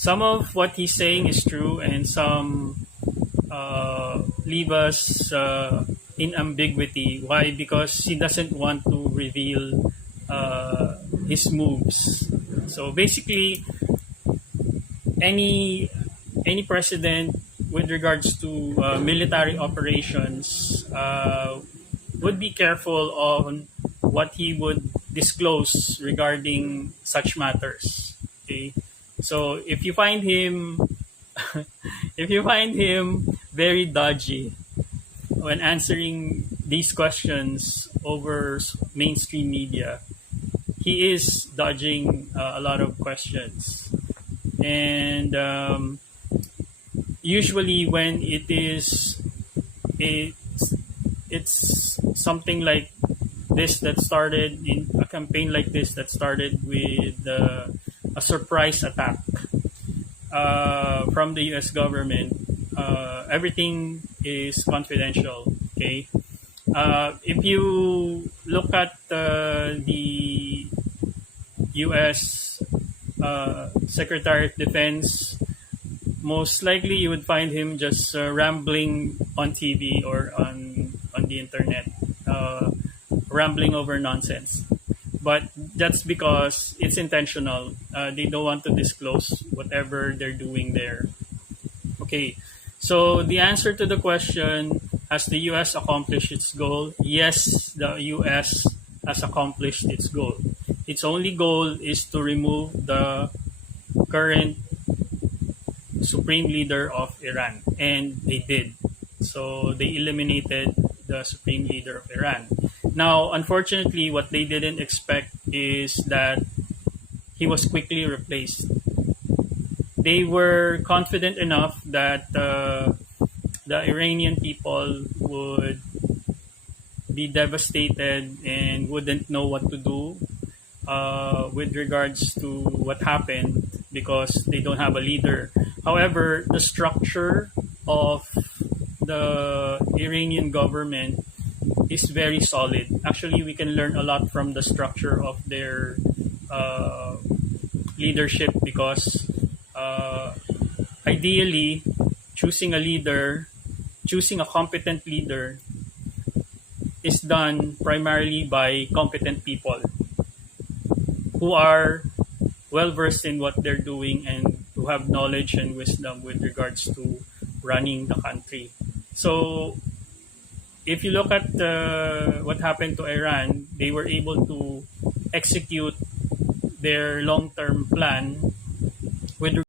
some of what he's saying is true, and some leave us in ambiguity. Why? Because he doesn't want to reveal his moves. So basically, any any president with regards to military operations would be careful on what he would disclose regarding such matters. Okay, so if you find him if you find him very dodgy when answering these questions over mainstream media, he is dodging a lot of questions. And usually when it's, it's something like this that started in a campaign like this that started with a surprise attack from the US government. Everything is confidential. Okay, if you look at the US Secretary of Defense, most likely you would find him just rambling on TV or on the internet, rambling over nonsense. But that's because it's intentional. They don't want to disclose whatever they're doing there. Okay, so the answer to the question: has the U.S. accomplished its goal? Yes, the U.S. has accomplished its goal. Its only goal is to remove the current supreme leader of Iran, and they did. So they eliminated the supreme leader of Iran. Now, unfortunately, what they didn't expect is that he was quickly replaced. They were confident enough that the Iranian people would be devastated and wouldn't know what to do with regards to what happened because they don't have a leader. However, the structure of the Iranian government is very solid. Actually, we can learn a lot from the structure of their leadership because ideally, choosing a competent leader is done primarily by competent people who are well versed in what they're doing and who have knowledge and wisdom with regards to running the country. So, if you look at what happened to Iran, they were able to execute their long term plan with